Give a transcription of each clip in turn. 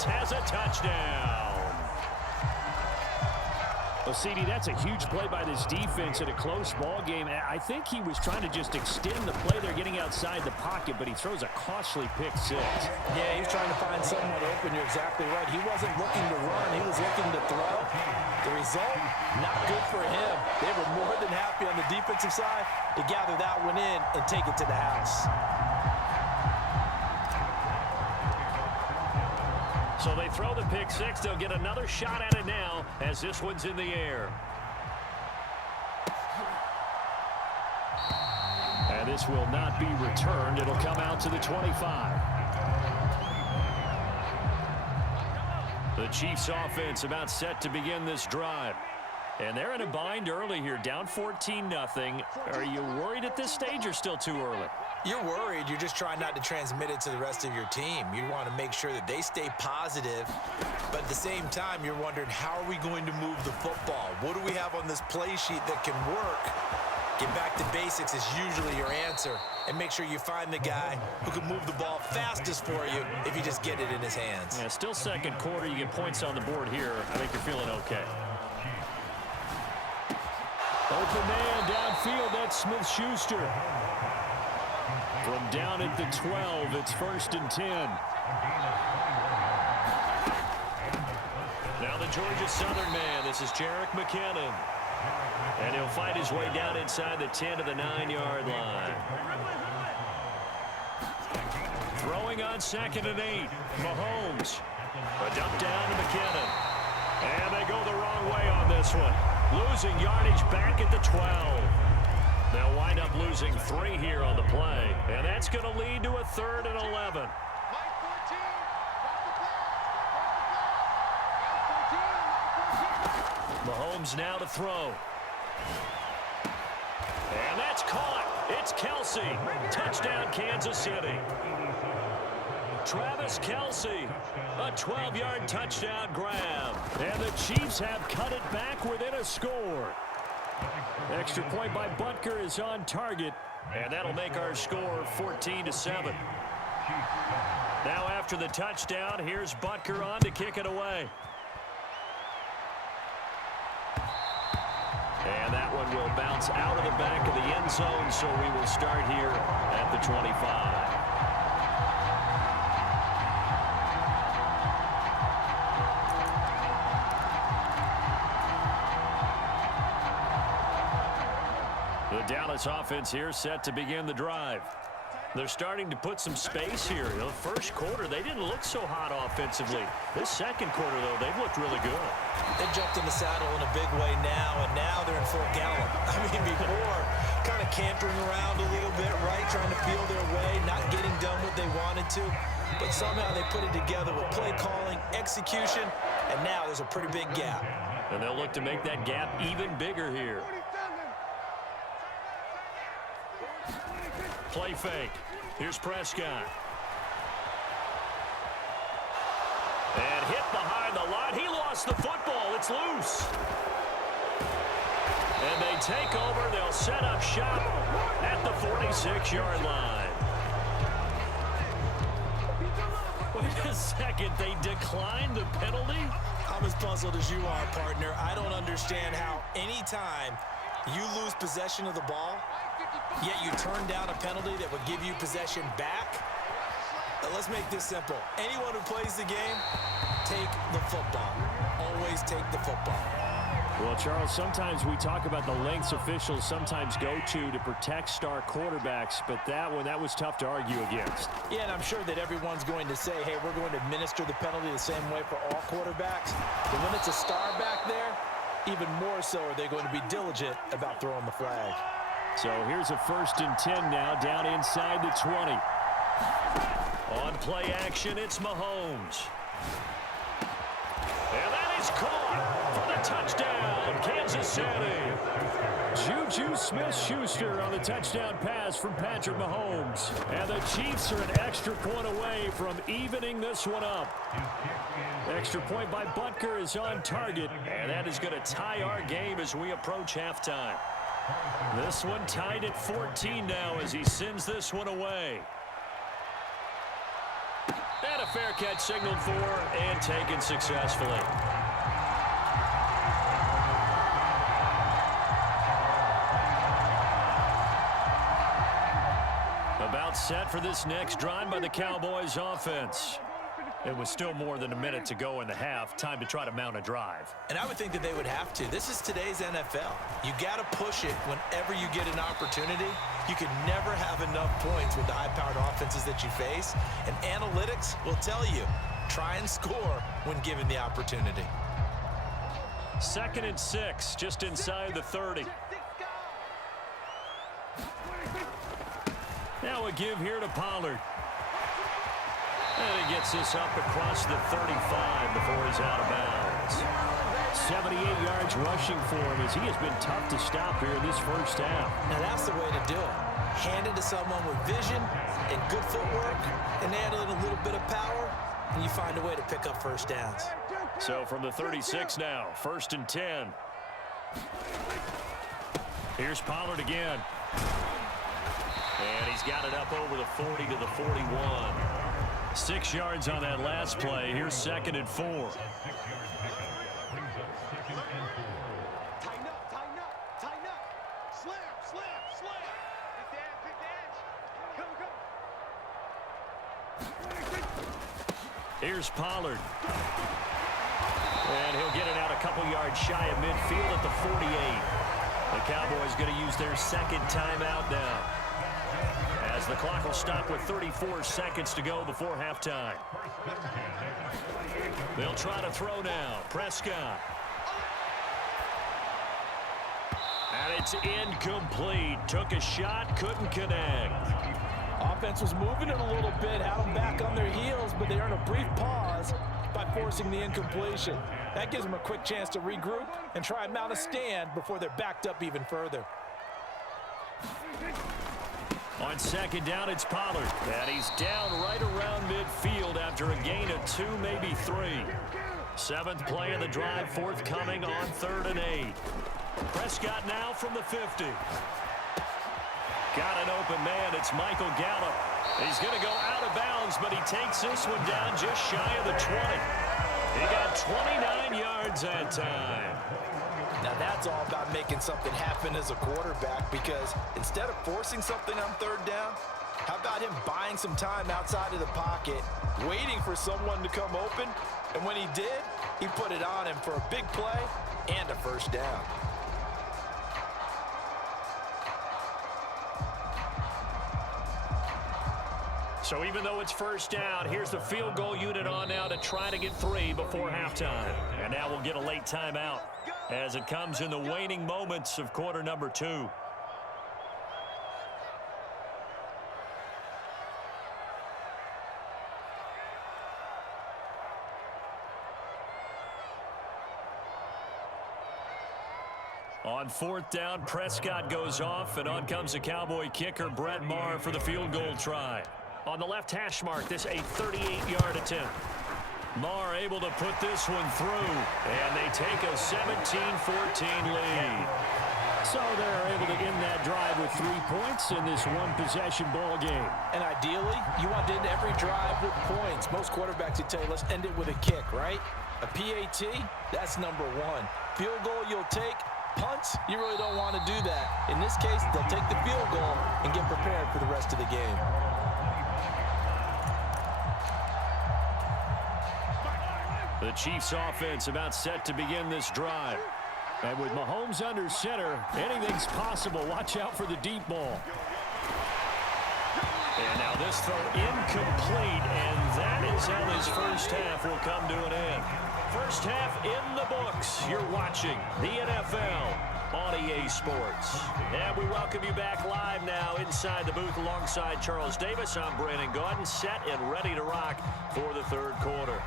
Offense has a touchdown. Well, CD, that's a huge play by this defense in a close ball game. I think he was trying to just extend the play. They're getting outside the pocket, but he throws a costly pick six. Yeah, he's trying to find someone open. You're exactly right. He wasn't looking to run. He was looking to throw. The result, not good for him. They were more than happy on the defensive side to gather that one in and take it to the house. So they throw the pick six. They'll get another shot at it now as this one's in the air. And this will not be returned. It'll come out to the 25. The Chiefs offense about set to begin this drive. And they're in a bind early here, down 14-0. Are you worried at this stage or still too early? You're worried. You're just trying not to transmit it to the rest of your team. You want to make sure that they stay positive, but at the same time, you're wondering, how are we going to move the football? What do we have on this play sheet that can work? Get back to basics is usually your answer, and make sure you find the guy who can move the ball fastest for you if you just get it in his hands. Yeah, still second quarter. You get points on the board here. I think you're feeling okay. Open man downfield. That's Smith-Schuster. From down at the 12, it's 1st and 10. Now the Georgia Southern man. This is Jerick McKinnon. And he'll fight his way down inside the 10 to the 9-yard line. Throwing on 2nd and 8. Mahomes. A dump down to McKinnon. And they go the wrong way on this one. Losing yardage back at the 12. They'll wind up losing 3 here on the play. And that's going to lead to a 3rd and 11. Mahomes now to throw. And that's caught. It's Kelsey. Touchdown, Kansas City. Travis Kelsey, a 12-yard touchdown grab. And the Chiefs have cut it back within a score. Extra point by Butker is on target, and that'll make our score 14-7. Now after the touchdown, here's Butker on to kick it away. And that one will bounce out of the back of the end zone, so we will start here at the 25. The Dallas offense here set to begin the drive. They're starting to put some space here. In the first quarter, they didn't look so hot offensively. This second quarter, though, they've looked really good. They jumped in the saddle in a big way now, and now they're in full gallop. I mean, before, kind of cantering around a little bit, right, trying to feel their way, not getting done what they wanted to. But somehow they put it together with play calling, execution, and now there's a pretty big gap. And they'll look to make that gap even bigger here. Play fake. Here's Prescott. And hit behind the line. He lost the football. It's loose. And they take over. They'll set up shop at the 46-yard line. Wait a second. They declined the penalty? I'm as puzzled as you are, partner. I don't understand how anytime you lose possession of the ball, yet you turn down a penalty that would give you possession back. Let's make this simple. Anyone who plays the game, take the football. Always take the football. Well, Charles, sometimes we talk about the lengths officials sometimes go to protect star quarterbacks, but that was tough to argue against. Yeah, and I'm sure that everyone's going to say, hey, we're going to administer the penalty the same way for all quarterbacks. But when it's a star back there, even more so are they going to be diligent about throwing the flag. So here's a 1st and 10 now, down inside the 20. On play action, it's Mahomes. And that is caught for the touchdown, Kansas City. Juju Smith-Schuster on the touchdown pass from Patrick Mahomes. And the Chiefs are an extra point away from evening this one up. Extra point by Butker is on target, and that is going to tie our game as we approach halftime. This one tied at 14 now as he sends this one away. And a fair catch signaled for and taken successfully. About set for this next drive by the Cowboys offense. It was still more than a minute to go in the half. Time to try to mount a drive. And I would think that they would have to. This is today's NFL. You got to push it whenever you get an opportunity. You can never have enough points with the high-powered offenses that you face. And analytics will tell you, try and score when given the opportunity. 2nd and 6, just inside the 30. Now a give here to Pollard. And he gets this up across the 35 before he's out of bounds. 78 yards rushing for him as he has been tough to stop here in this first half. Now that's the way to do it. Hand it to someone with vision and good footwork and add in a little bit of power, and you find a way to pick up first downs. So from the 36 now, 1st and 10. Here's Pollard again. And he's got it up over the 40 to the 41. 6 yards on that last play. Here's 2nd and 4. Tighten up, tighten up, tighten up. Slam, slam, slam. Big dash. Come. Here's Pollard. And he'll get it out a couple yards shy of midfield at the 48. The Cowboys going to use their 2nd timeout now, as the clock will stop with 34 seconds to go before halftime. They'll try to throw now. Prescott. And it's incomplete. Took a shot, couldn't connect. Offense was moving it a little bit, had them back on their heels, but they earned a brief pause by forcing the incompletion. That gives them a quick chance to regroup and try and mount a stand before they're backed up even further. On 2nd down, it's Pollard. And he's down right around midfield after a gain of 2, maybe 3. 7th play of the drive, forthcoming on 3rd and 8. Prescott now from the 50. Got an open man. It's Michael Gallup. He's going to go out of bounds, but he takes this one down just shy of the 20. He got 29 yards that time. Now that's all about making something happen as a quarterback, because instead of forcing something on 3rd down, how about him buying some time outside of the pocket, waiting for someone to come open, and when he did, he put it on him for a big play and a first down. So even though it's 1st down, here's the field goal unit on now to try to get 3 before halftime. And now we'll get a late timeout as it comes in the waning moments of quarter number 2. On 4th down, Prescott goes off, and on comes the Cowboy kicker, Brett Maher, for the field goal try. On the left hash mark, this a 38-yard attempt. Maher able to put this one through, and they take a 17-14 lead. So they're able to end that drive with 3 points in this one-possession ball game. And ideally, you want to end every drive with points. Most quarterbacks would tell you, let's end it with a kick, right? A PAT, that's number 1. Field goal you'll take. Punts, you really don't want to do that. In this case, they'll take the field goal and get prepared for the rest of the game. The Chiefs offense about set to begin this drive. And with Mahomes under center, anything's possible. Watch out for the deep ball. And now this throw incomplete, and that is how this first half will come to an end. First half in the books. You're watching the NFL on EA Sports. And we welcome you back live now inside the booth alongside Charles Davis. I'm Brandon Gaudin, set and ready to rock for the 3rd quarter.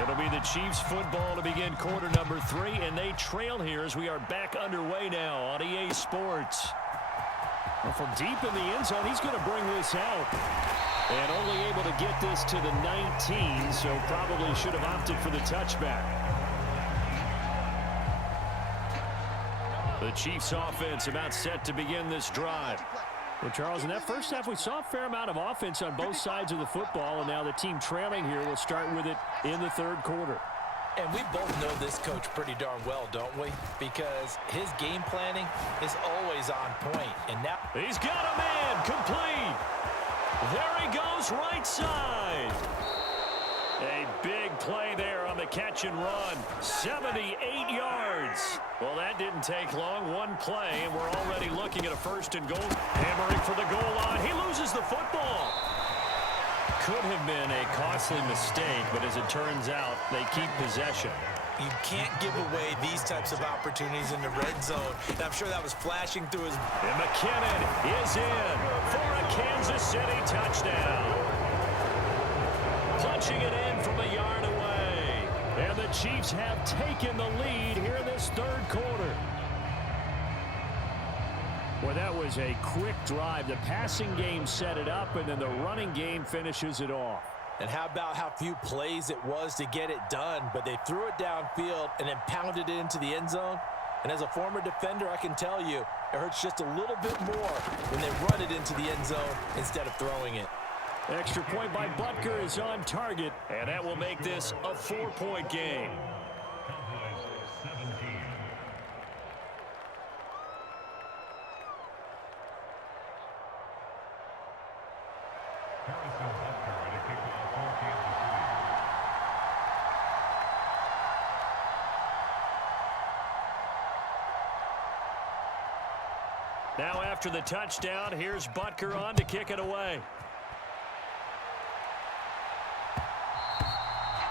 It'll be the Chiefs football to begin quarter number 3, and they trail here as we are back underway now on EA Sports. Well, from deep in the end zone, he's going to bring this out. And only able to get this to the 19, so probably should have opted for the touchback. The Chiefs offense about set to begin this drive. Well, Charles, in that first half, we saw a fair amount of offense on both sides of the football, and now the team trailing here will start with it in the third quarter. And we both know this coach pretty darn well, don't we? Because his game planning is always on point. And now he's got a man complete. There he goes, right side. A big play there on the catch and run. 78 yards. Well, that didn't take long. One play, and we're already looking at a first and goal. Hammering for the goal line. He loses the football. Could have been a costly mistake, but as it turns out, they keep possession. You can't give away these types of opportunities in the red zone. And I'm sure that was flashing through his... And McKinnon is in for a Kansas City touchdown. Punching it in from a yard away. And the Chiefs have taken the lead here in this third quarter. Well, that was a quick drive. The passing game set it up, and then the running game finishes it off. And how about how few plays it was to get it done, but they threw it downfield and then pounded it into the end zone. And as a former defender, I can tell you, it hurts just a little bit more when they run it into the end zone instead of throwing it. Extra point by Butker is on target, and that will make this a 4-point game. Now after the touchdown, here's Butker on to kick it away.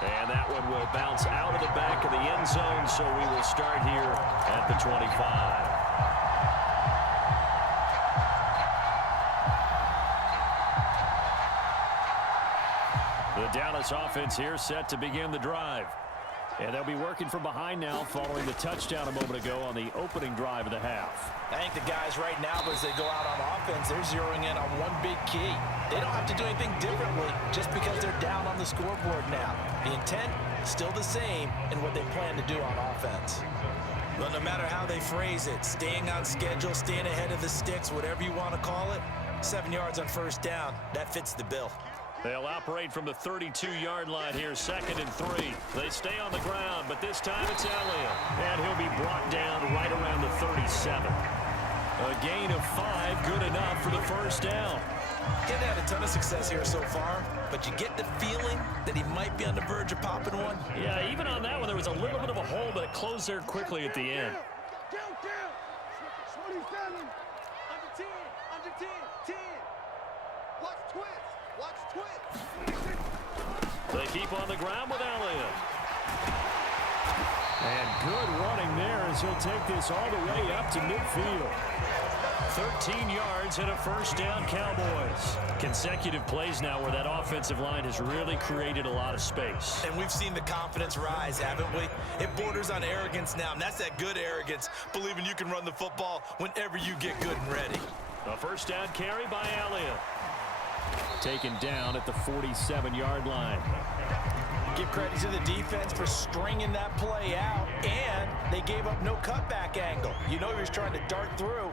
And that one will bounce out of the back of the end zone, so we will start here at the 25. The Dallas offense here set to begin the drive. And they'll be working from behind now following the touchdown a moment ago on the opening drive of the half. I think the guys right now, as they go out on offense, they're zeroing in on one big key. They don't have to do anything differently just because they're down on the scoreboard now. The intent still the same in what they plan to do on offense. Well, no matter how they phrase it, staying on schedule, staying ahead of the sticks, whatever you want to call it, 7 yards on first down, that fits the bill. They'll operate from the 32-yard line here, 2nd and 3. They stay on the ground, but this time it's Elliott. And he'll be brought down right around the 37. A gain of 5, good enough for the first down. He hasn't had a ton of success here so far, but you get the feeling that he might be on the verge of popping one. Yeah, even on that one, there was a little bit of a hole, but it closed there quickly at the end. Down. 27. Under 10. Under 10. 10. Watch twist. Watch twist. They keep on the ground with Elliott. And good running there as he'll take this all the way up to midfield. 13 yards and a first down, Cowboys. Consecutive plays now where that offensive line has really created a lot of space. And we've seen the confidence rise, haven't we? It borders on arrogance now, and that's that good arrogance, believing you can run the football whenever you get good and ready. A first down carry by Elliott. Taken down at the 47-yard line. Give credit to the defense for stringing that play out, and they gave up no cutback angle. You know he was trying to dart through.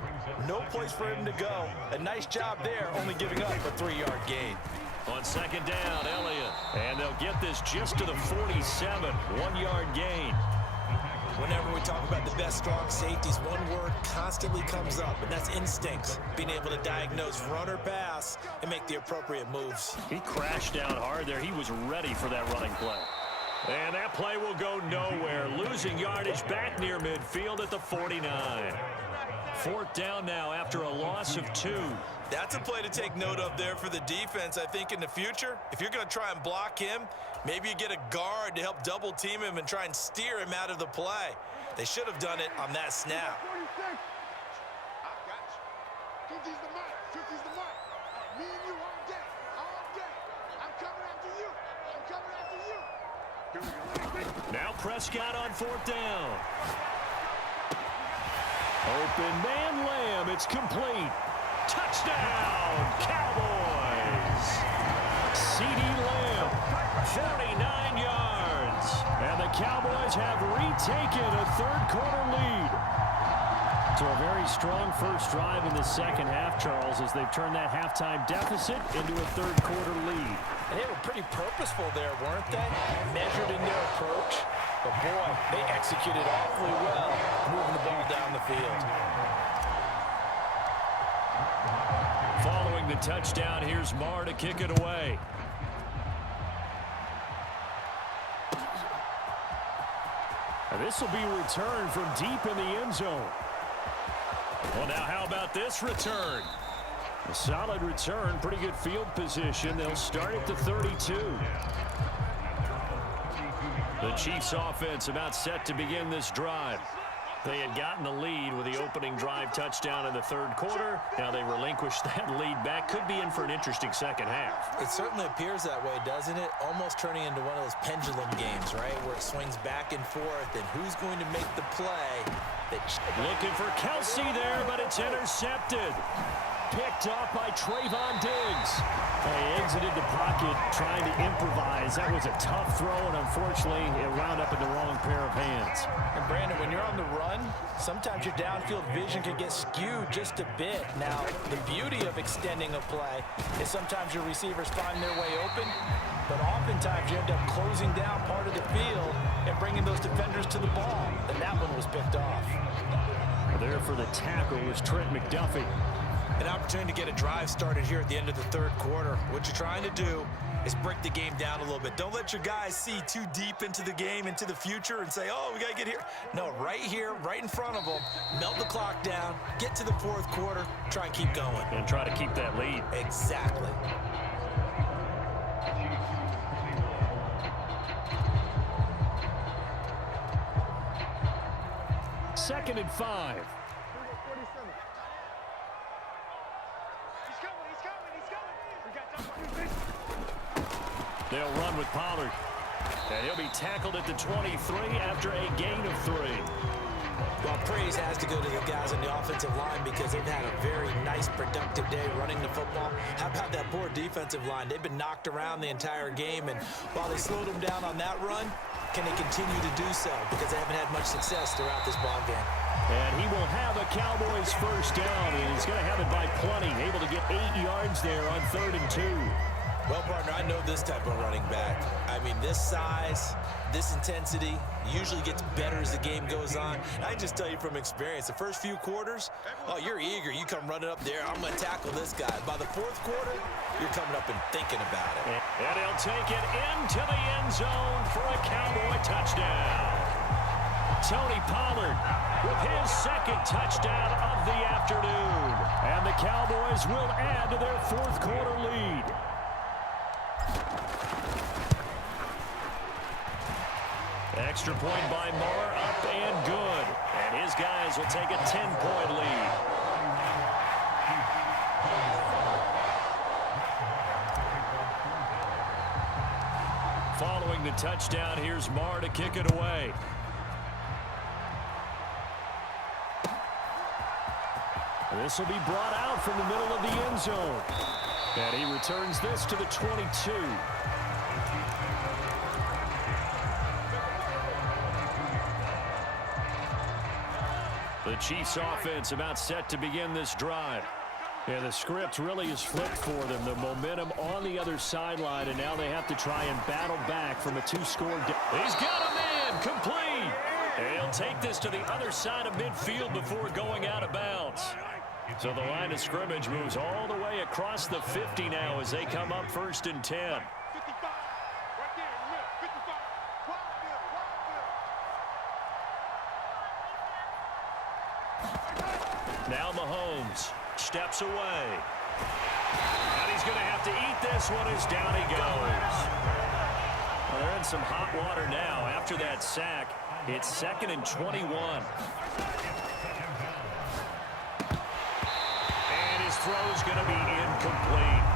No place for him to go. A nice job there, only giving up a 3-yard gain. On second down, Elliott. And they'll get this just to the 47. 1-yard gain. Whenever we talk about the best strong safeties, one word constantly comes up, and that's instincts. Being able to diagnose run or pass and make the appropriate moves. He crashed down hard there. He was ready for that running play. And that play will go nowhere. Losing yardage back near midfield at the 49. 4th down now after a loss of 2. That's a play to take note of there for the defense. I think in the future, if you're going to try and block him, maybe you get a guard to help double team him and try and steer him out of the play. They should have done it on that snap. I got you. 50's the mark. 50's the mark. Me and you all day. All day. I'm coming after you. I'm coming after you. Here we go. Now Prescott on 4th down. Open man Lamb. It's complete. Touchdown, Cowboys. C.D. Lamb, 49 yards. And the Cowboys have retaken a third quarter lead. So a very strong first drive in the second half, Charles, as they've turned that halftime deficit into a third-quarter lead. And they were pretty purposeful there, weren't they? Measured in their approach. But, boy, they executed awfully well, moving the ball down the field. Following the touchdown, here's Marr to kick it away. And this will be returned from deep in the end zone. Well, now how about this return? A solid return, pretty good field position. They'll start at the 32. The Chiefs offense about set to begin this drive. They had gotten the lead with the opening drive touchdown in the third quarter. Now they relinquished that lead back. Could be in for an interesting second half. It certainly appears that way, doesn't it? Almost turning into one of those pendulum games, right? Where it swings back and forth, and who's going to make the play? Looking for Kelsey there, but it's intercepted. Picked off by Trayvon Diggs. They exited the pocket trying to improvise. That was a tough throw, and unfortunately, it wound up in the wrong pair of hands. And, Brandon, when you're on the run, sometimes your downfield vision can get skewed just a bit. Now, the beauty of extending a play is sometimes your receivers find their way open, but oftentimes you end up closing down part of the field and bringing those defenders to the ball. And that one was picked off. There for the tackle was Trent McDuffie. An opportunity to get a drive started here at the end of the third quarter. What you're trying to do is break the game down a little bit. Don't let your guys see too deep into the game, into the future, and say, oh, we got to get here. No, right here, right in front of them, melt the clock down, get to the fourth quarter, try and keep going. And try to keep that lead. Exactly. Second and 5. They'll run with Pollard. And he'll be tackled at the 23 after a gain of 3. Well, praise has to go to the guys on the offensive line because they've had a very nice, productive day running the football. How about that poor defensive line? They've been knocked around the entire game, and while they slowed them down on that run, can they continue to do so? Because they haven't had much success throughout this ball game. And he will have a Cowboys first down, and he's going to have it by plenty. Able to get 8 yards there on 3rd and 2. Well, partner, I know this type of running back. I mean, this size, this intensity usually gets better as the game goes on. And I just tell you from experience, the first few quarters, oh, you're eager. You come running up there, I'm going to tackle this guy. By the fourth quarter, you're coming up and thinking about it. And he'll take it into the end zone for a Cowboy touchdown. Tony Pollard with his second touchdown of the afternoon. And the Cowboys will add to their fourth quarter lead. Extra point by Marr, up and good. And his guys will take a 10-point lead. Following the touchdown, here's Marr to kick it away. This will be brought out from the middle of the end zone. And he returns this to the 22. The Chiefs offense about set to begin this drive. Yeah, the script really is flipped for them. The momentum on the other sideline, and now they have to try and battle back from a 2-score. He's got a man, complete. And he'll take this to the other side of midfield before going out of bounds. So the line of scrimmage moves all the way across the 50 now as they come up 1st and 10. Now Mahomes steps away. And he's going to have to eat this one as down he goes. Well, they're in some hot water now after that sack. It's 2nd and 21. And his throw's going to be incomplete.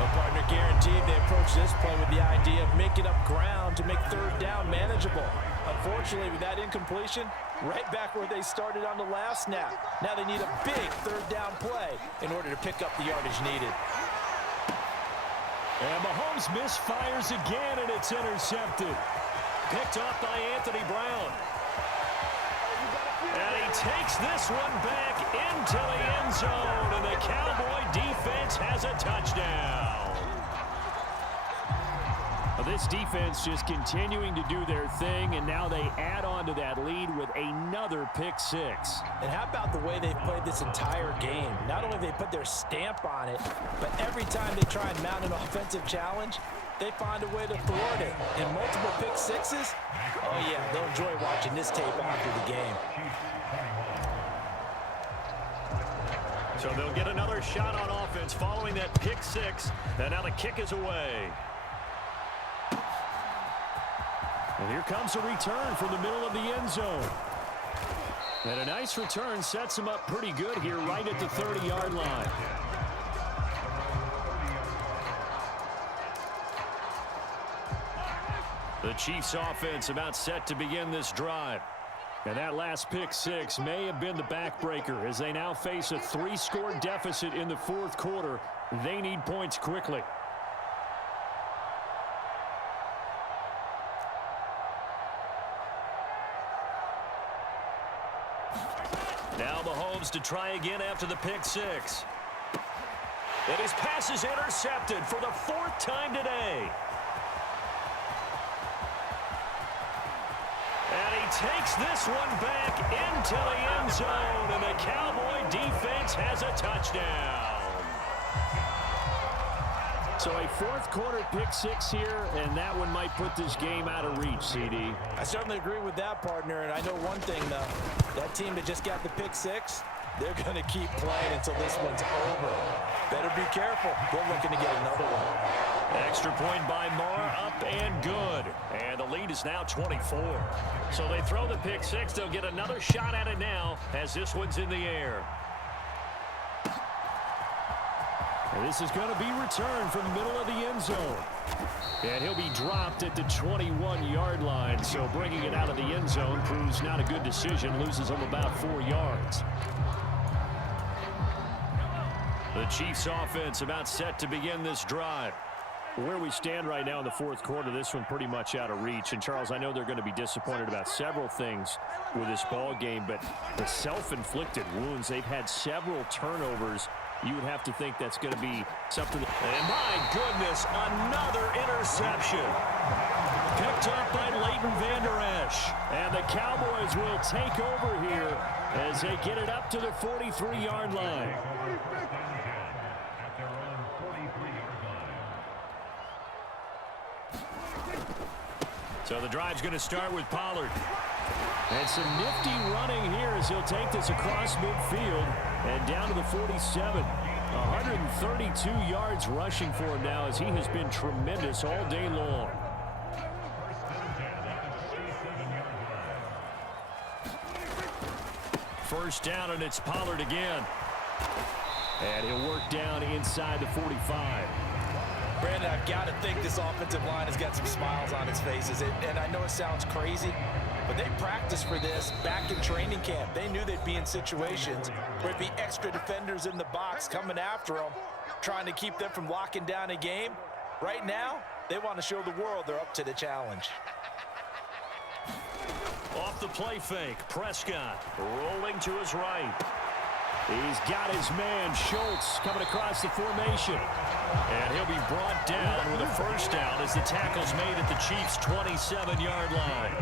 Well, partner, guaranteed they approach this play with the idea of making up ground to make 3rd down manageable. Unfortunately, with that incompletion, right back where they started on the last snap. Now they need a big 3rd down play in order to pick up the yardage needed. And Mahomes misfires again, and it's intercepted. Picked off by Anthony Brown. And he takes this one back into the end zone, and the Cowboy defense has a touchdown. Well, this defense just continuing to do their thing, and now they add on to that lead with another pick six. And how about the way they've played this entire game? Not only have they put their stamp on it, but every time they try and mount an offensive challenge, they find a way to thwart it. And multiple pick sixes? Oh, yeah, they'll enjoy watching this tape after the game. So they'll get another shot on offense following that pick six, and now the kick is away. And here comes a return from the middle of the end zone. And a nice return sets him up pretty good here right at the 30-yard line. The Chiefs offense about set to begin this drive. And that last pick six may have been the backbreaker as they now face a 3-score deficit in the fourth quarter. They need points quickly. Now Mahomes to try again after the pick six. And his pass is intercepted for the 4th time today. And he takes this one back into the end zone, and the Cowboy defense has a touchdown. So a fourth quarter pick six here, and that one might put this game out of reach, CD. I certainly agree with that, partner, and I know one thing, though. That team that just got the pick six, they're going to keep playing until this one's over. Better be careful. They're looking to get another one. Extra point by Moore, up and good. And the lead is now 24. So they throw the pick six. They'll get another shot at it now as this one's in the air. And this is going to be returned from the middle of the end zone. And he'll be dropped at the 21-yard line. So bringing it out of the end zone proves not a good decision. Loses him about 4 yards. The Chiefs offense about set to begin this drive. Where we stand right now in the fourth quarter, this one pretty much out of reach. And, Charles, I know they're going to be disappointed about several things with this ball game, but the self-inflicted wounds, they've had several turnovers. You would have to think that's going to be something. And, my goodness, another interception. Picked up by Leighton Vander Esch. And the Cowboys will take over here as they get it up to the 43-yard line. So the drive's going to start with Pollard. And some nifty running here as he'll take this across midfield and down to the 47. 132 yards rushing for him now as he has been tremendous all day long. First down, and it's Pollard again. And he'll work down inside the 45. Brandon, I've got to think this offensive line has got some smiles on its faces. And I know it sounds crazy, but they practiced for this back in training camp. They knew they'd be in situations where it'd be extra defenders in the box coming after them, trying to keep them from locking down a game. Right now, they want to show the world they're up to the challenge. Off the play fake, Prescott rolling to his right. He's got his man, Schultz, coming across the formation. And he'll be brought down with a first down as the tackle's made at the Chiefs' 27-yard line.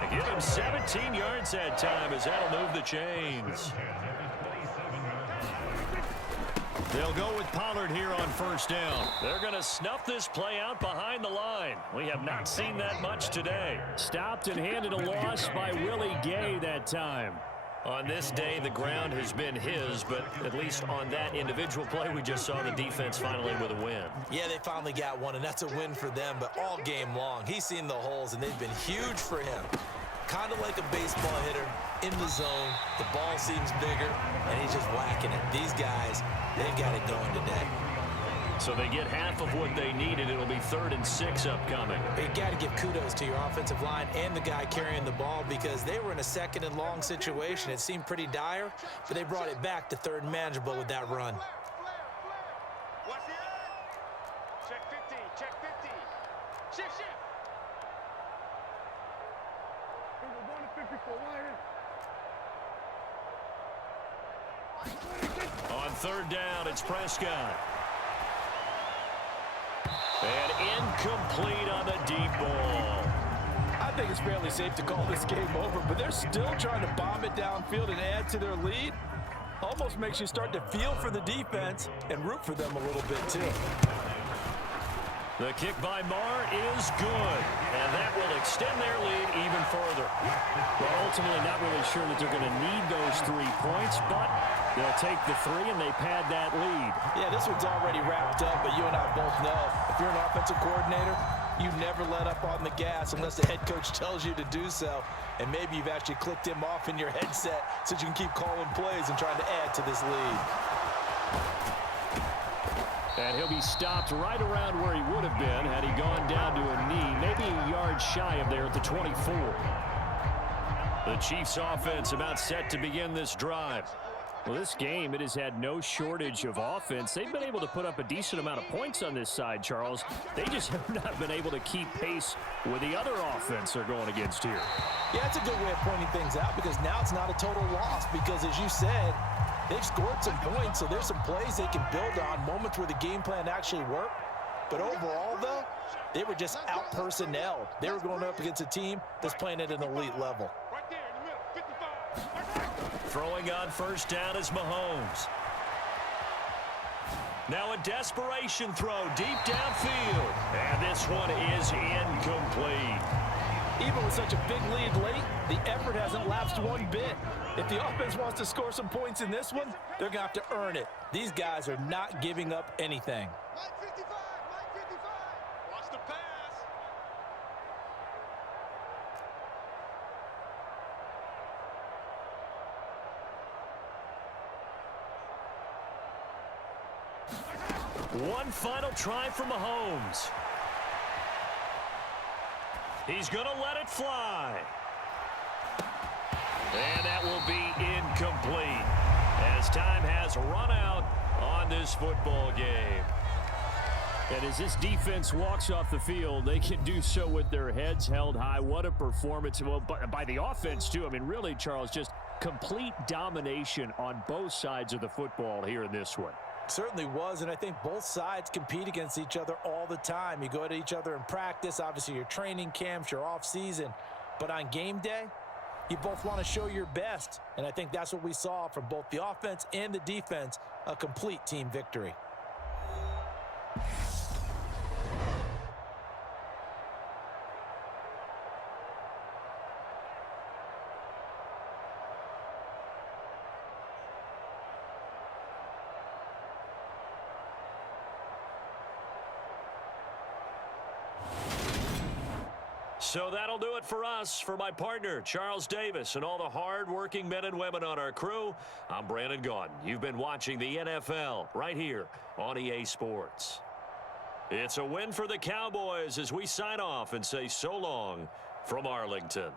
They give him 17 yards that time as that'll move the chains. They'll go with Pollard here on first down. They're going to snuff this play out behind the line. We have not seen that much today. Stopped and handed a loss by Willie Gay that time. On this day, the ground has been his, but at least on that individual play, we just saw the defense finally with a win. Yeah, they finally got one, and that's a win for them, but all game long, he's seen the holes, and they've been huge for him. Kind of like a baseball hitter in the zone. The ball seems bigger, and he's just whacking it. These guys, they've got it going today. So they get half of what they needed. It'll be 3rd and 6 upcoming. You got to give kudos to your offensive line and the guy carrying the ball because they were in a 2nd and long situation. It seemed pretty dire, but they brought it back to 3rd and manageable with that run. Watch the eye. Check 15. Check 15. Shift, shift. We're going to 54. Right here. On third down, it's Prescott. And incomplete on the deep ball. I think it's fairly safe to call this game over, but they're still trying to bomb it downfield and add to their lead. Almost makes you start to feel for the defense and root for them a little bit too. The kick by Marr is good, and that will extend their lead even further. Well, ultimately not really sure that they're going to need those 3 points, but they'll take the 3 and they pad that lead. Yeah, this one's already wrapped up, but you and I both know if you're an offensive coordinator, you never let up on the gas unless the head coach tells you to do so. And maybe you've actually clicked him off in your headset so you can keep calling plays and trying to add to this lead. And he'll be stopped right around where he would have been had he gone down to a knee, maybe a yard shy of there at the 24. The Chiefs offense about set to begin this drive. Well, this game, it has had no shortage of offense. They've been able to put up a decent amount of points on this side, Charles. They just have not been able to keep pace with the other offense they're going against here. Yeah, that's a good way of pointing things out because now it's not a total loss because, as you said, they've scored some points, so there's some plays they can build on, moments where the game plan actually worked. But overall, though, they were just out-personnelled. They were going up against a team that's playing at an elite level. Right there in the middle, 55. Throwing on first down is Mahomes. Now a desperation throw deep downfield. And this one is incomplete. Even with such a big lead late, the effort hasn't lapsed one bit. If the offense wants to score some points in this one, they're going to have to earn it. These guys are not giving up anything. Line 55, line 55. Watch the pass. One final try for Mahomes. He's going to let it fly. And that will be incomplete as time has run out on this football game. And as this defense walks off the field, they can do so with their heads held high. What a performance. Well, by the offense, too. I mean, really, Charles, just complete domination on both sides of the football here in this one. Certainly was, and I think both sides compete against each other all the time. You go at each other in practice, obviously your training camps, your off season, but on game day, you both want to show your best, and I think that's what we saw from both the offense and the defense, a complete team victory. So that'll do it for us. For my partner, Charles Davis, and all the hard-working men and women on our crew, I'm Brandon Gaudin. You've been watching the NFL right here on EA Sports. It's a win for the Cowboys as we sign off and say so long from Arlington.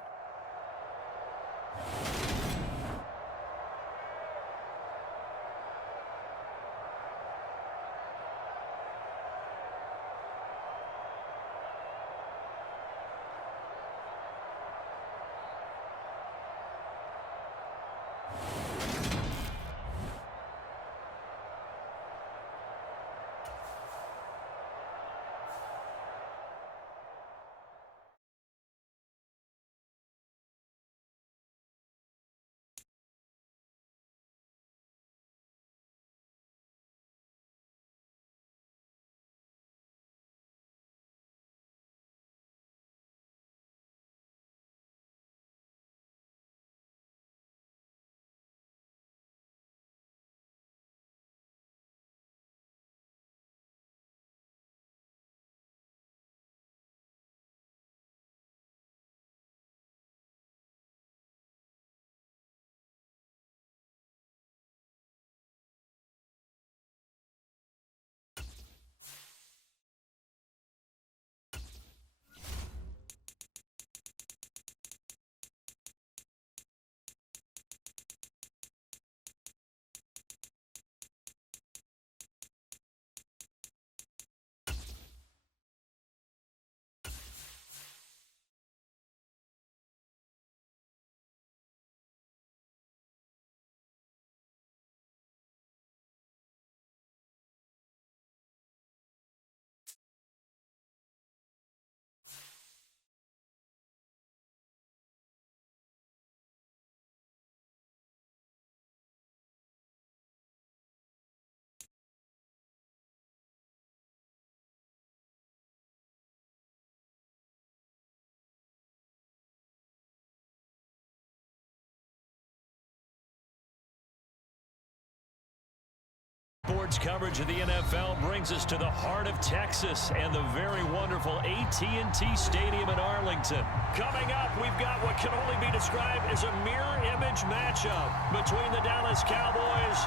Sports coverage of the NFL brings us to the heart of Texas and the very wonderful AT&T Stadium in Arlington. Coming up, we've got what can only be described as a mirror image matchup between the Dallas Cowboys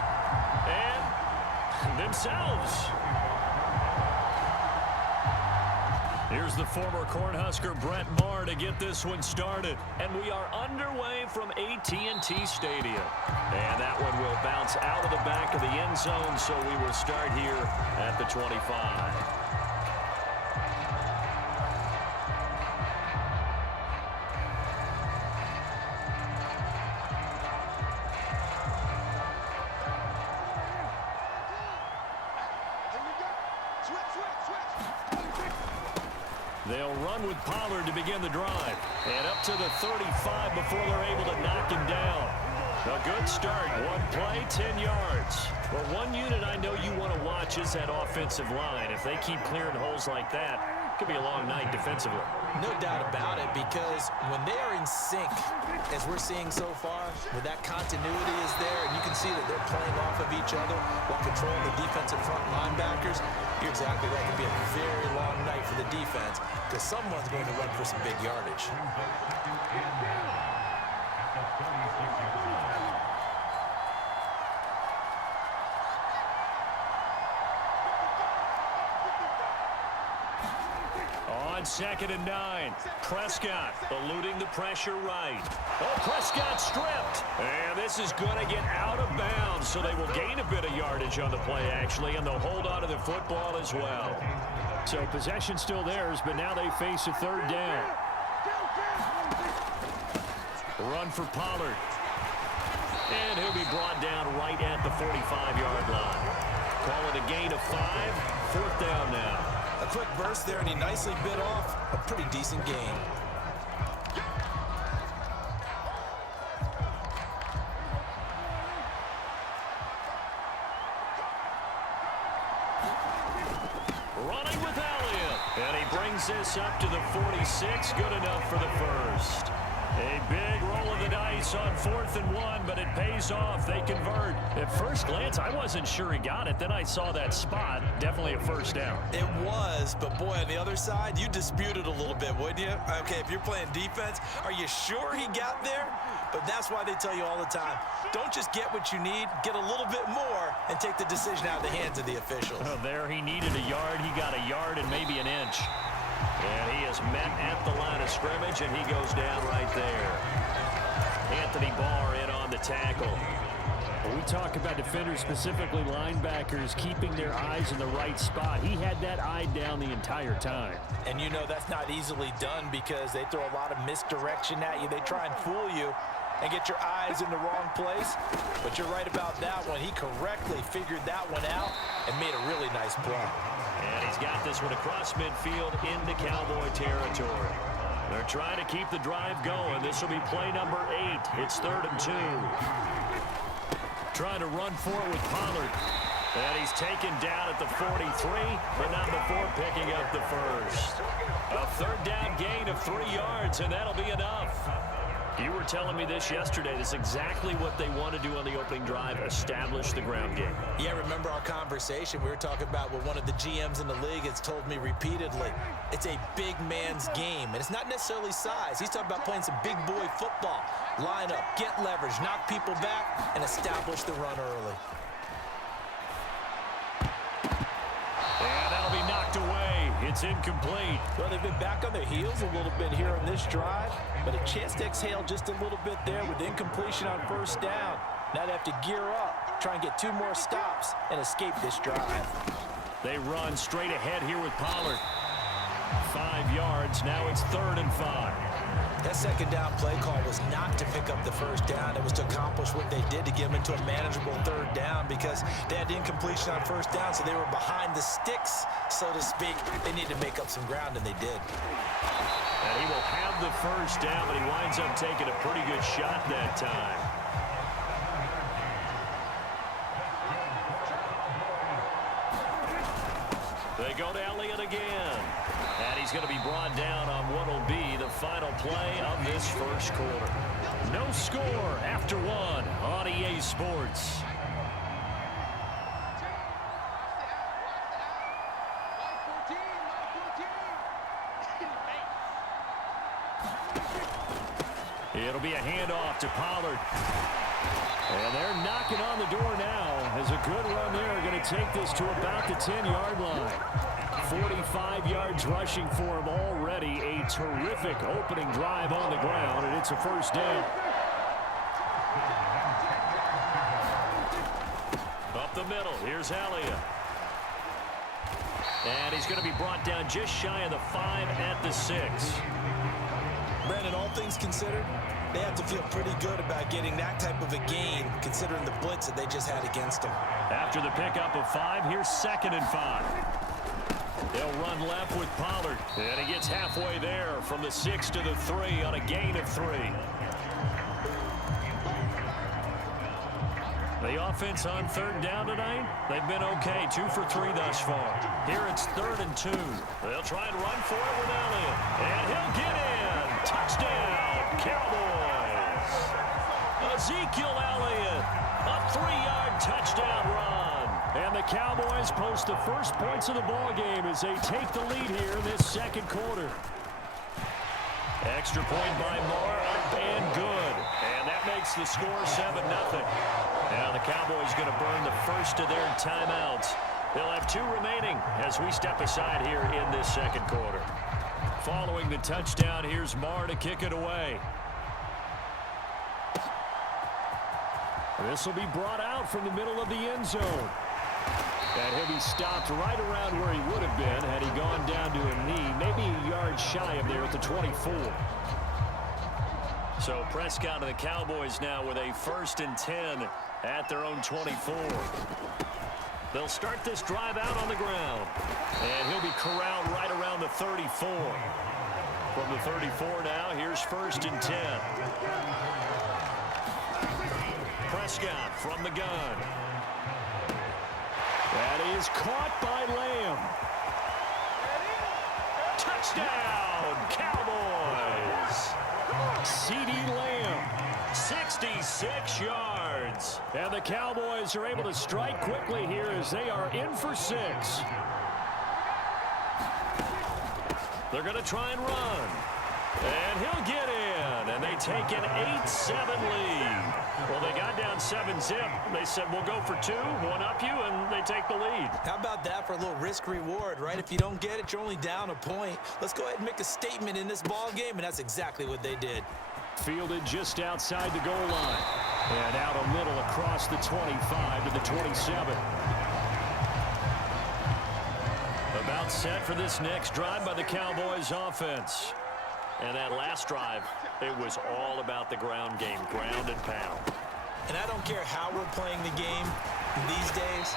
and themselves. Here's the former Cornhusker Brett Maher to get this one started. And we are underway from AT&T Stadium. And that one will bounce out of the back of the end zone, so we will start here at the 25. They'll run with Pollard to begin the drive. And up to the 35 before they're able to knock him down. A good start. One play, 10 yards. Well, one unit I know you want to watch is that offensive line. If they keep clearing holes like that, it could be a long night defensively. No doubt about it, because when they are in sync, as we're seeing so far, when that continuity is there, and you can see that they're playing off of each other while controlling the defensive front linebackers, you're exactly right. It can be a very long night for the defense because someone's going to run for some big yardage. On 2nd and 9, Prescott eluding the pressure right. Oh, Prescott stripped. And this is going to get out of bounds, so they will gain a bit of yardage on the play, actually, and they'll hold on to the football as well. So possession still theirs, but now they face a 3rd down. Run for Pollard. And he'll be brought down right at the 45-yard line. Call it a gain of 5, 4th down now. A quick burst there, and he nicely bit off a pretty decent gain. Running with Elliott. And he brings this up to the 46. Good enough for the first. A big roll of the dice on 4th and 1, but it pays off. They convert. At first glance, I wasn't sure he got it. Then I saw that spot. Definitely a first down. It was, but boy, on the other side, you dispute it a little bit, wouldn't you? Okay, if you're playing defense, are you sure he got there? But that's why they tell you all the time, don't just get what you need, get a little bit more, and take the decision out of the hands of the officials. Oh, there he needed a yard. He got a yard and maybe an inch. And he is met at the line of scrimmage, and he goes down right there. Anthony Barr in on the tackle. When we talk about defenders, specifically linebackers, keeping their eyes in the right spot. He had that eye down the entire time. And you know that's not easily done because they throw a lot of misdirection at you. They try and fool you and get your eyes in the wrong place. But you're right about that one. He correctly figured that one out and made a really nice play. And he's got this one across midfield into Cowboy territory. They're trying to keep the drive going. This will be play number 8. It's 3rd and 2. Trying to run forward with Pollard. And he's taken down at the 43, but not before picking up the first. A 3rd down gain of 3 yards, and that'll be enough. You were telling me this yesterday. This is exactly what they want to do on the opening drive, establish the ground game. Yeah, remember our conversation? We were talking about what one of the GMs in the league has told me repeatedly. It's a big man's game, and it's not necessarily size. He's talking about playing some big boy football. Line up, get leverage, knock people back, and establish the run early. And that'll be knocked away. It's incomplete. Well, they've been back on their heels a little bit here on this drive, but a chance to exhale just a little bit there with incompletion on 1st down. Now they have to gear up, try and get 2 more stops, and escape this drive. They run straight ahead here with Pollard. 5 yards. Now it's 3rd and 5. That 2nd down play call was not to pick up the 1st down. It was to accomplish what they did to get them into a manageable 3rd down because they had incompletion on 1st down, so they were behind the sticks, so to speak. They needed to make up some ground, and they did. And he will have the 1st down, but he winds up taking a pretty good shot that time. They go to Elliott again. And he's going to be brought down on what will be the final play of this 1st quarter. No score after 1 on EA Sports. It'll be a handoff to Pollard. And they're knocking on the door now as a good run there. Going to take this to about the 10-yard line. 45 yards rushing for him already. A terrific opening drive on the ground, and it's a first down. Up the middle, here's Elliott. And he's going to be brought down just shy of the 5 at the 6. Brandon, all things considered, they have to feel pretty good about getting that type of a gain, considering the blitz that they just had against them. After the pickup of 5, here's 2nd and 5. They'll run left with Pollard. And he gets halfway there from the 6 to the 3 on a gain of 3. The offense on 3rd down tonight, they've been okay. 2 for 3 thus far. Here it's 3rd and 2. They'll try and run for it with Elliott. And he'll get in. Touchdown, Cowboys. Ezekiel Elliott, a 3-yard touchdown run. And the Cowboys post the first points of the ball game as they take the lead here in this 2nd quarter. Extra point by Moore, up and good. And that makes the score 7-0. Now the Cowboys going to burn the first of their timeouts. They'll have 2 remaining as we step aside here in this 2nd quarter. Following the touchdown, here's Moore to kick it away. This will be brought out from the middle of the end zone. And he'll be stopped right around where he would have been had he gone down to a knee, maybe a yard shy of there at the 24. So Prescott and the Cowboys now with a 1st and 10 at their own 24. They'll start this drive out on the ground. And he'll be corralled right around the 34. From the 34 now, here's 1st and 10. Prescott from the gun. That is caught by Lamb. Touchdown, Cowboys. CeeDee Lamb, 66 yards. And the Cowboys are able to strike quickly here as they are in for 6. They're going to try and run. And he'll get in. And they take an 8-7 lead. Well, they got down 7-zip. They said, we'll go for 2, one up you, and they take the lead. How about that for a little risk-reward, right? If you don't get it, you're only down a point. Let's go ahead and make a statement in this ball game, and that's exactly what they did. Fielded just outside the goal line. And out a middle across the 25 to the 27. About set for this next drive by the Cowboys offense. And that last drive, it was all about the ground game, ground and pound. And I don't care how we're playing the game these days,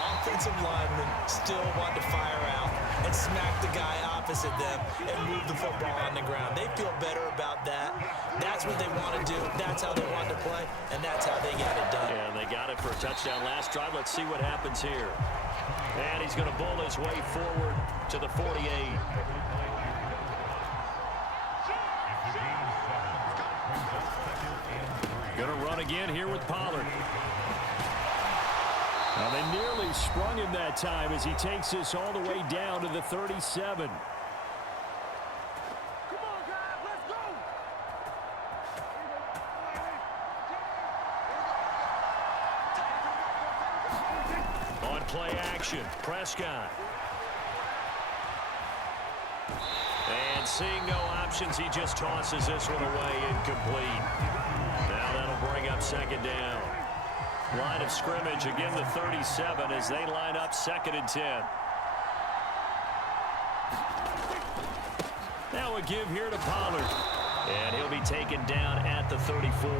offensive linemen still want to fire out and smack the guy opposite them and move the football on the ground. They feel better about that. That's what they want to do. That's how they want to play, and that's how they get it done. And they got it for a touchdown last drive. Let's see what happens here. And he's going to bowl his way forward to the 48. Going to run again here with Pollard. Now they nearly sprung him that time as he takes this all the way down to the 37. On play action, Prescott. And seeing no options, he just tosses this one away incomplete. Now that'll bring up 2nd down. Line of scrimmage, again the 37 as they line up 2nd and 10. Now a give here to Pollard. And he'll be taken down at the 34.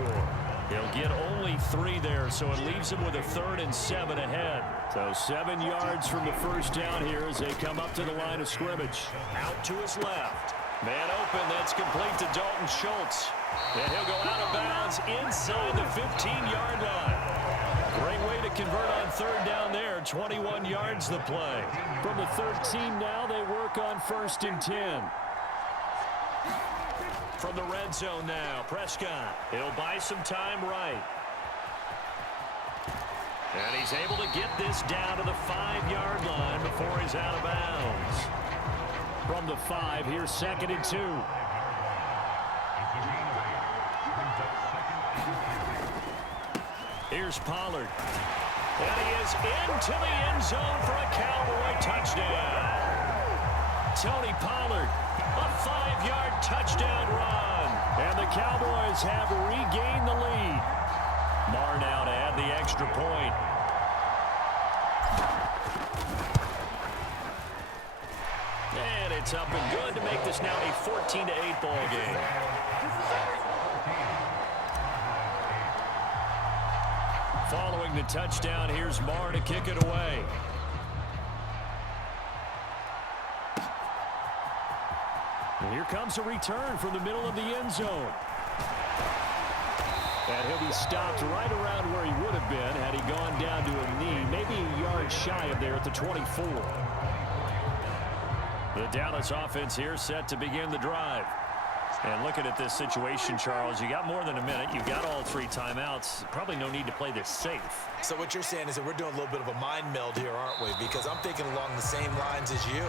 He'll get only 3 there, so it leaves him with a 3rd and 7 ahead. So 7 yards from the first down here as they come up to the line of scrimmage. Out to his left. Man open, that's complete to Dalton Schultz. And he'll go out of bounds inside the 15-yard line. Great way to convert on 3rd down there. 21 yards the play. From the 13 now, they work on 1st and 10. From the red zone now, Prescott. He'll buy some time right. And he's able to get this down to the 5-yard line before he's out of bounds. From the 5, here's 2nd and 2. Here's Pollard. And he is into the end zone for a Cowboy touchdown. Tony Pollard, a 5-yard touchdown run. And the Cowboys have regained the lead. Marr now to add the extra point. And it's up and good to make this now a 14-8 ball game. Following the touchdown, here's Marr to kick it away. And here comes a return from the middle of the end zone. And he'll be stopped right around where he would have been had he gone down to a knee, maybe a yard shy of there at the 24. The Dallas offense here set to begin the drive. And looking at this situation, Charles, you got more than a minute. You've got all 3 timeouts. Probably no need to play this safe. So what you're saying is that we're doing a little bit of a mind meld here, aren't we? Because I'm thinking along the same lines as you.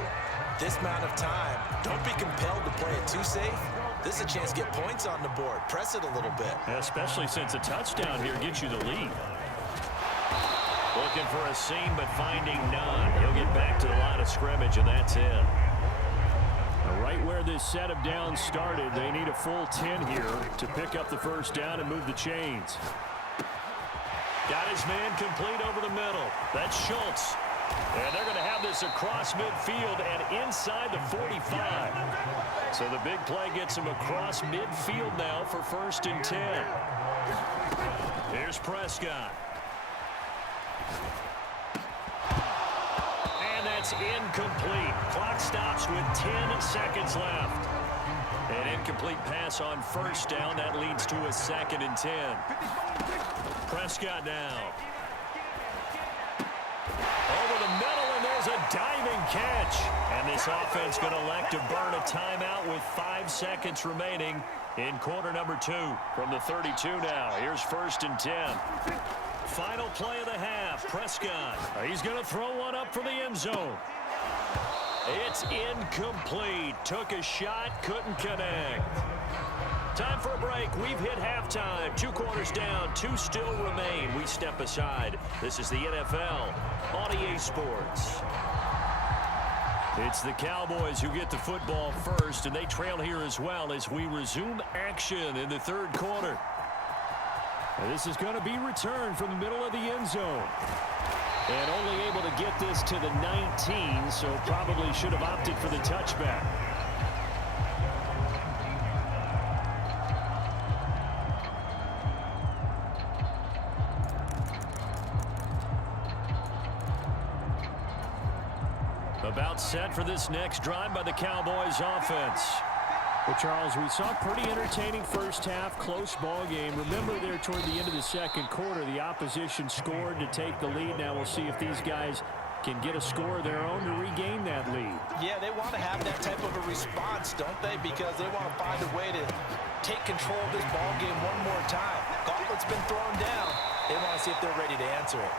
This amount of time, don't be compelled to play it too safe. This is a chance to get points on the board. Press it a little bit. Especially since a touchdown here gets you the lead. Looking for a seam, but finding none. He'll get back to the line of scrimmage, and that's it. Right where this set of downs started, they need a full 10 here to pick up the first down and move the chains. Got his man complete over the middle. That's Schultz. And they're going to have this across midfield and inside the 45. So the big play gets him across midfield now for 1st and 10. Here's Prescott. And that's incomplete. Clock stops with 10 seconds left. An incomplete pass on 1st down. That leads to a 2nd and 10. Prescott now. Over the middle, and there's a diving catch. And this offense going to elect to burn a timeout with 5 seconds remaining in quarter number 2 from the 32 now. Here's 1st and 10. Final play of the half. Prescott. He's going to throw one up for the end zone. It's incomplete. Took a shot, couldn't connect. Time for a break. We've hit halftime. 2 quarters down, 2 still remain. We step aside. This is the NFL on EA Sports. It's the Cowboys who get the football first, and they trail here as well as we resume action in the 3rd quarter. And this is going to be returned from the middle of the end zone. And only able to get this to the 19, so probably should have opted for the touchback. About set for this next drive by the Cowboys offense. Well, Charles, we saw a pretty entertaining first half, close ball game. Remember there toward the end of the 2nd quarter, the opposition scored to take the lead. Now we'll see if these guys can get a score of their own to regain that lead. Yeah, they want to have that type of a response, don't they? Because they want to find a way to take control of this ball game one more time. Gauntlet's been thrown down. They want to see if they're ready to answer it.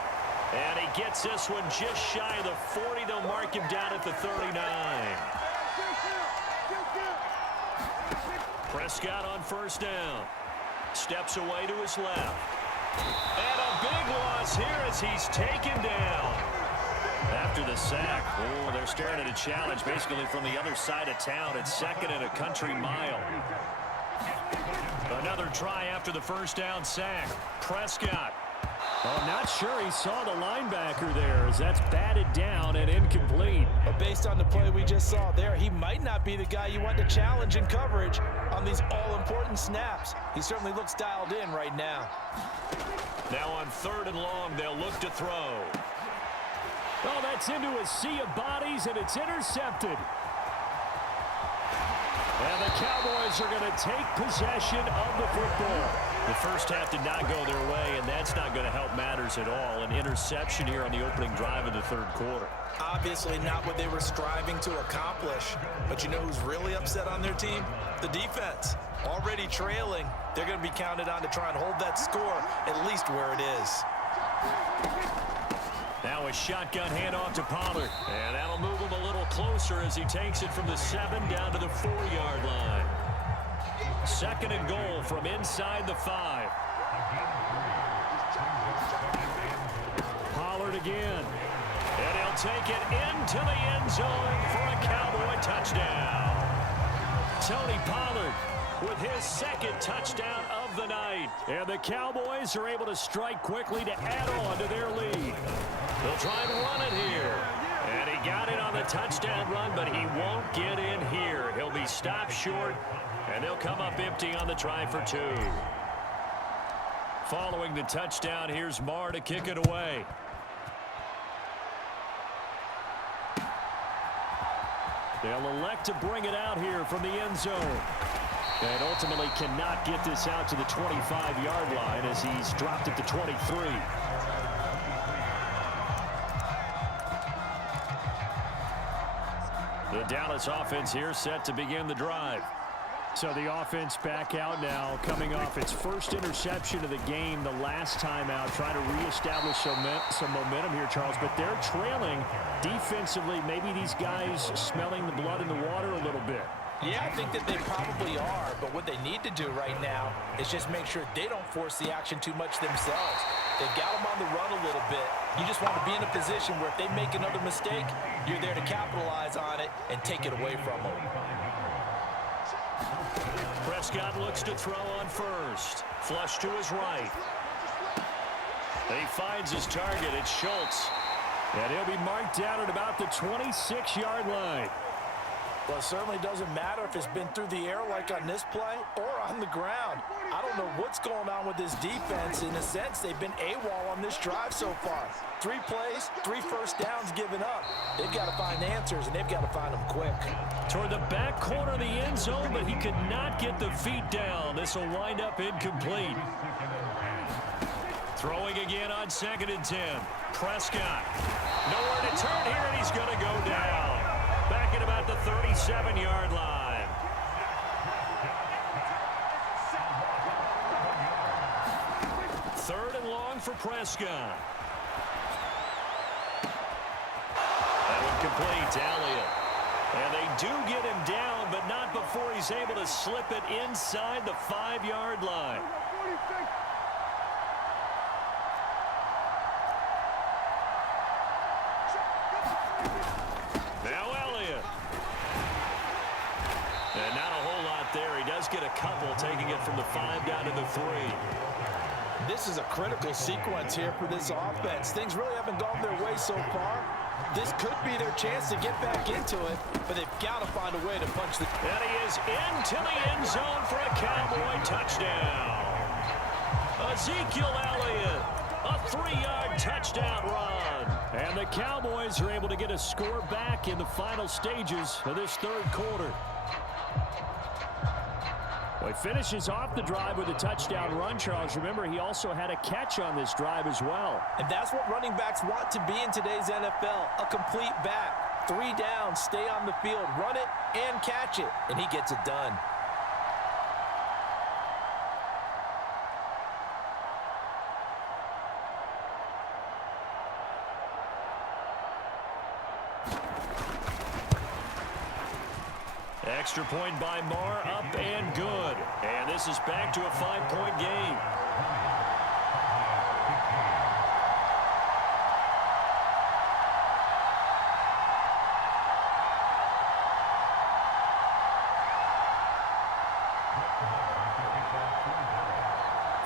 And he gets this one just shy of the 40. They'll mark him down at the 39. Prescott on 1st down. Steps away to his left. And a big loss here as he's taken down. After the sack, oh, they're staring at a challenge basically from the other side of town. It's 2nd and a country mile. Another try after the 1st down sack. Prescott. Oh, not sure he saw the linebacker there as that's batted down and incomplete. But based on the play we just saw there, he might not be the guy you want to challenge in coverage on these all-important snaps. He certainly looks dialed in right now. Now on 3rd and long, they'll look to throw. Oh, that's into a sea of bodies, and it's intercepted. And the Cowboys are going to take possession of the football. The first half did not go their way, and that's not going to help matters at all. An interception here on the opening drive of the 3rd quarter. Obviously not what they were striving to accomplish. But you know who's really upset on their team? The defense. Already trailing. They're going to be counted on to try and hold that score at least where it is. Now a shotgun handoff to Pollard. And that'll move him a little closer as he takes it from the 7 down to the 4-yard line. 2nd and goal from inside the 5. again. And he'll take it into the end zone for a Cowboy touchdown. Tony Pollard with his second touchdown of the night. And the Cowboys are able to strike quickly to add on to their lead. They'll try and run it here. And he got it on the touchdown run, but he won't get in here. He'll be stopped short, and they'll come up empty on the try for 2. Following the touchdown, here's Marr to kick it away. They'll elect to bring it out here from the end zone. And ultimately cannot get this out to the 25-yard line as he's dropped it to 23. The Dallas offense here set to begin the drive. So the offense back out now, coming off its first interception of the game the last time out, trying to reestablish some momentum here, Charles. But they're trailing defensively. Maybe these guys smelling the blood in the water a little bit. Yeah, I think that they probably are, but what they need to do right now is just make sure they don't force the action too much themselves. They've got them on the run a little bit. You just want to be in a position where if they make another mistake, you're there to capitalize on it and take it away from them. Prescott looks to throw on first. Flush to his right. He finds his target. It's Schultz. And he'll be marked down at about the 26-yard line. Well, it certainly doesn't matter if it's been through the air like on this play or on the ground. I don't know what's going on with this defense. In a sense, they've been AWOL on this drive so far. 3 plays, 3 first downs given up. They've got to find answers, and they've got to find them quick. Toward the back corner of the end zone, but he could not get the feet down. This will wind up incomplete. Throwing again on 2nd and 10. Prescott. Nowhere to turn here, and he's going to go down. Back at about the 37-yard line. Third and long for Prescott. That one complete to Elliott. And they do get him down, but not before he's able to slip it inside the 5-yard line. Now Elliott. And not a whole lot there. He does get a couple, taking it from the 5 down to the 3. This is a critical sequence here for this offense. Things really haven't gone their way so far. This could be their chance to get back into it, but they've got to find a way to punch the... And he is into the end zone for a Cowboy touchdown. Ezekiel Elliott, a 3-yard touchdown run. And the Cowboys are able to get a score back in the final stages of this 3rd quarter. Well, he finishes off the drive with a touchdown run, Charles. Remember, he also had a catch on this drive as well. And that's what running backs want to be in today's NFL, a complete back. 3 down, stay on the field, run it, and catch it. And he gets it done. Extra point by Marr, up and good. And this is back to a 5-point game.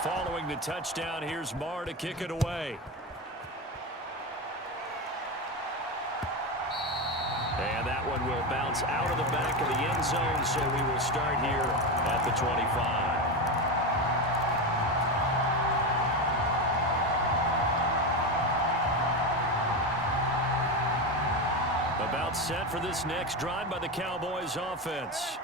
Following the touchdown, here's Marr to kick it away. And that one will bounce out of the back of the end zone, so we will start here at the 25. About set for this next drive by the Cowboys offense.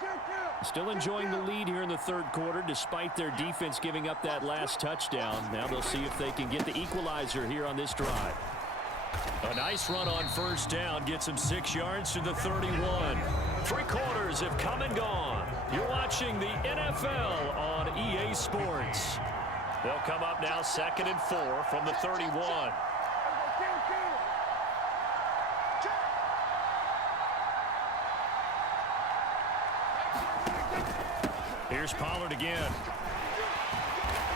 Still enjoying the lead here in the 3rd quarter, despite their defense giving up that last touchdown. Now they'll see if they can get the equalizer here on this drive. A nice run on first down gets him 6 yards to the 31. 3 quarters have come and gone. You're watching the NFL on EA Sports. They'll come up now 2nd and 4 from the 31. Here's Pollard again.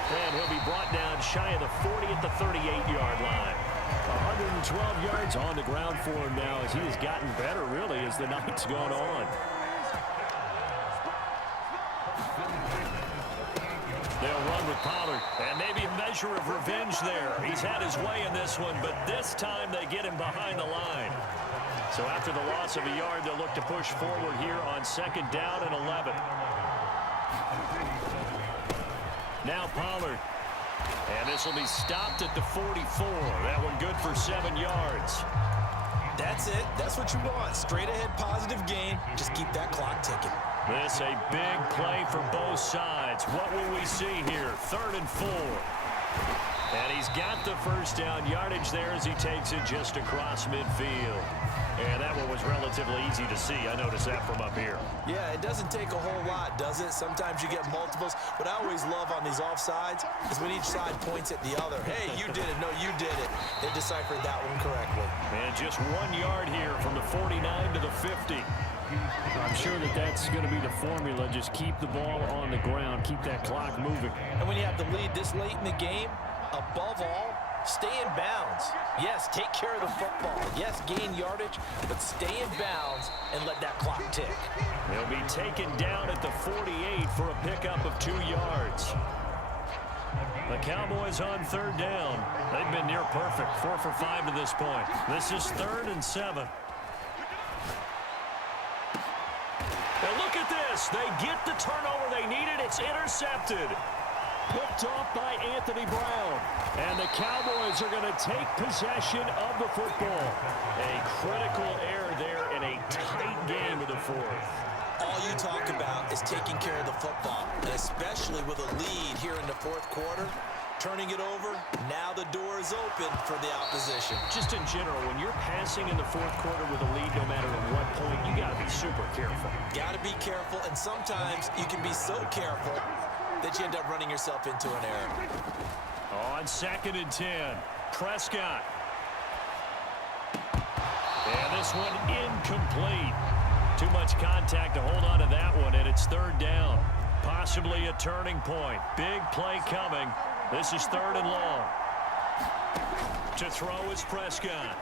And he'll be brought down shy of the 40 at the 38-yard line. 12 yards on the ground for him now as he has gotten better, really, as the night's gone on. They'll run with Pollard, and maybe a measure of revenge there. He's had his way in this one, but this time they get him behind the line. So after the loss of a yard, they'll look to push forward here on 2nd down and 11. Now Pollard. And this will be stopped at the 44. That one good for 7 yards. That's it. That's what you want. Straight ahead positive gain. Just keep that clock ticking. This a big play for both sides. What will we see here? 3rd and 4. And he's got the first down yardage there as he takes it just across midfield. And that one was relatively easy to see. I noticed that from up here. Yeah, it doesn't take a whole lot, does it? Sometimes you get multiples. What I always love on these offsides is when each side points at the other. Hey, you did it. No, you did it. They deciphered that one correctly. And just 1 yard here from the 49 to the 50. I'm sure that that's going to be the formula. Just keep the ball on the ground. Keep that clock moving. And when you have the lead this late in the game, above all, stay in bounds. Yes, take care of the football. Yes, gain yardage, but stay in bounds and let that clock tick. He'll be taken down at the 48 for a pickup of 2 yards. The Cowboys on 3rd down. They've been near perfect. 4 for 5 to this point. This is 3rd and 7. Now look at this. They get the turnover they needed. It's intercepted. Picked off by Anthony Brown. And the Cowboys are going to take possession of the football. A critical error there in a tight game of the 4th. All you talk about is taking care of the football, and especially with a lead here in the 4th quarter. Turning it over, now the door is open for the opposition. Just in general, when you're passing in the 4th quarter with a lead, no matter at what point, you got to be super careful. Got to be careful, and sometimes you can be so careful that you end up running yourself into an error. On 2nd and 10, Prescott. And this one incomplete. Too much contact to hold on to that one, and it's 3rd down. Possibly a turning point. Big play coming. This is 3rd and long. To throw is Prescott.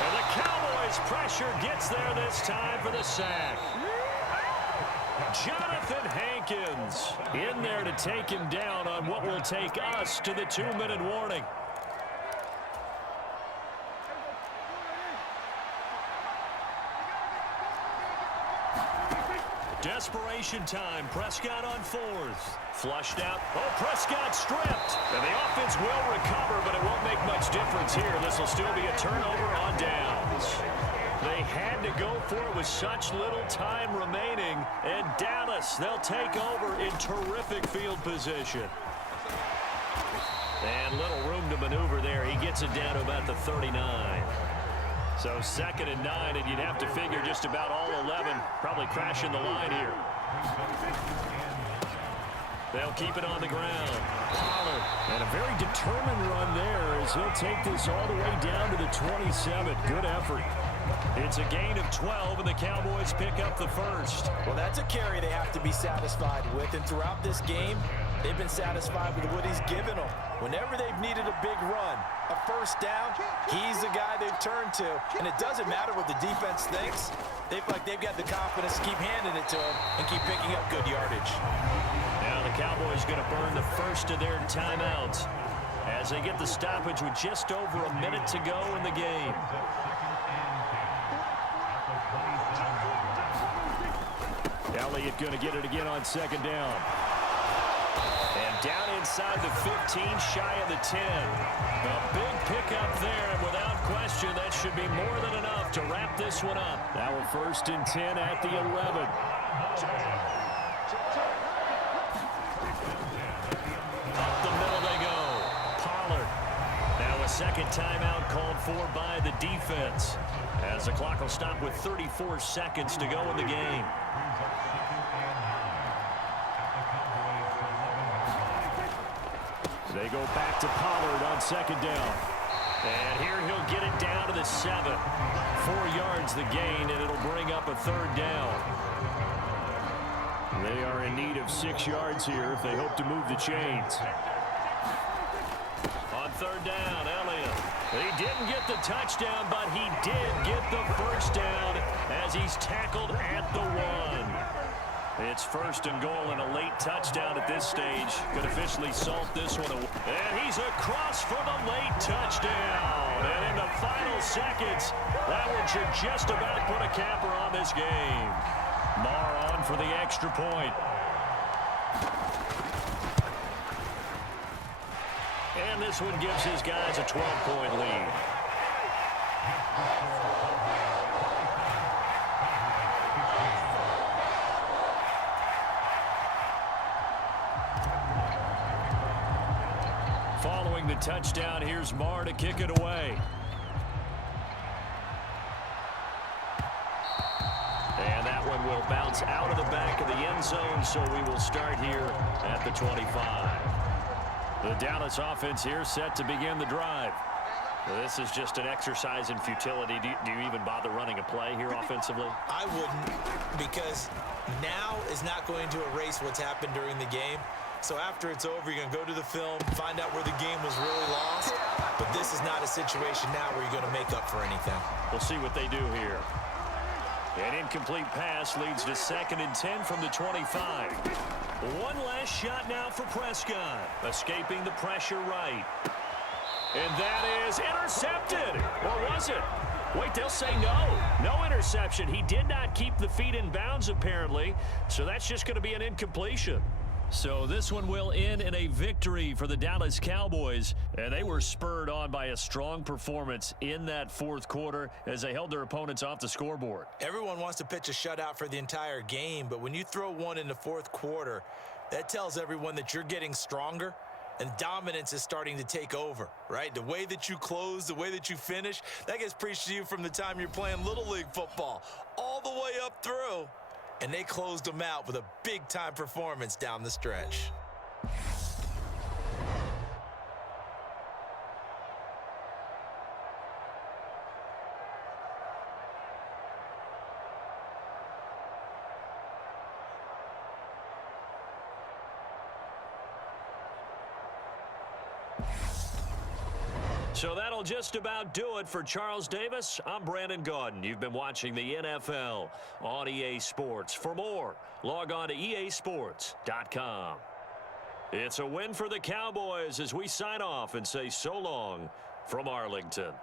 And the Cowboys' pressure gets there this time for the sack. Jonathan Hankins in there to take him down on what will take us to the 2-minute warning. Desperation time. Prescott on 4th. Flushed out. Oh, Prescott stripped. And the offense will recover, but it won't make much difference here. This will still be a turnover on downs. They had to go for it with such little time remaining. And Dallas, they'll take over in terrific field position. And little room to maneuver there. He gets it down to about the 39. So 2nd and 9, and you'd have to figure just about all 11 probably crashing the line here. They'll keep it on the ground. Pollard. And a very determined run there as he'll take this all the way down to the 27. Good effort. It's a gain of 12, and the Cowboys pick up the first. Well, that's a carry they have to be satisfied with, and throughout this game, they've been satisfied with what he's given them. Whenever they've needed a big run, a first down, he's the guy they've turned to. And it doesn't matter what the defense thinks. They feel like they've got the confidence to keep handing it to him and keep picking up good yardage. Now the Cowboys going to burn the first of their timeouts as they get the stoppage with just over a minute to go in the game. Elliott going to get it again on 2nd down. And down inside the 15, shy of the 10. A big pickup there, and without question, that should be more than enough to wrap this one up. Now a 1st and 10 at the 11. Up the middle they go. Pollard. Now a 2nd timeout called for by the defense, as the clock will stop with 34 seconds to go in the game. They go back to Pollard on 2nd down. And here he'll get it down to the 7. 4 yards the gain, and it'll bring up a 3rd down. They are in need of 6 yards here if they hope to move the chains. On 3rd down, Elliott. He didn't get the touchdown, but he did get the first down as he's tackled at the 1. It's 1st and goal and a late touchdown at this stage. Could officially salt this one away. And he's across for the late touchdown. And in the final seconds, that one should just about put a capper on this game. Marr on for the extra point. And this one gives his guys a 12-point lead. Following the touchdown, here's Marr to kick it away. And that one will bounce out of the back of the end zone, so we will start here at the 25. The Dallas offense here set to begin the drive. This is just an exercise in futility. Do you even bother running a play here offensively? I wouldn't, because now is not going to erase what's happened during the game. So after it's over, you're going to go to the film, find out where the game was really lost. But this is not a situation now where you're going to make up for anything. We'll see what they do here. An incomplete pass leads to 2nd and 10 from the 25. One last shot now for Prescott. Escaping the pressure right. And that is intercepted. Or was it? Wait, they'll say no. No interception. He did not keep the feet in bounds, apparently. So that's just going to be an incompletion. So this one will end in a victory for the Dallas Cowboys. And they were spurred on by a strong performance in that 4th quarter as they held their opponents off the scoreboard. Everyone wants to pitch a shutout for the entire game, but when you throw one in the 4th quarter, that tells everyone that you're getting stronger and dominance is starting to take over, right? The way that you close, the way that you finish, that gets preached to you from the time you're playing Little League football all the way up through. And they closed them out with a big-time performance down the stretch. So that'll just about do it for Charles Davis. I'm Brandon Gaudin. You've been watching the NFL on EA Sports. For more, log on to easports.com. It's a win for the Cowboys as we sign off and say so long from Arlington.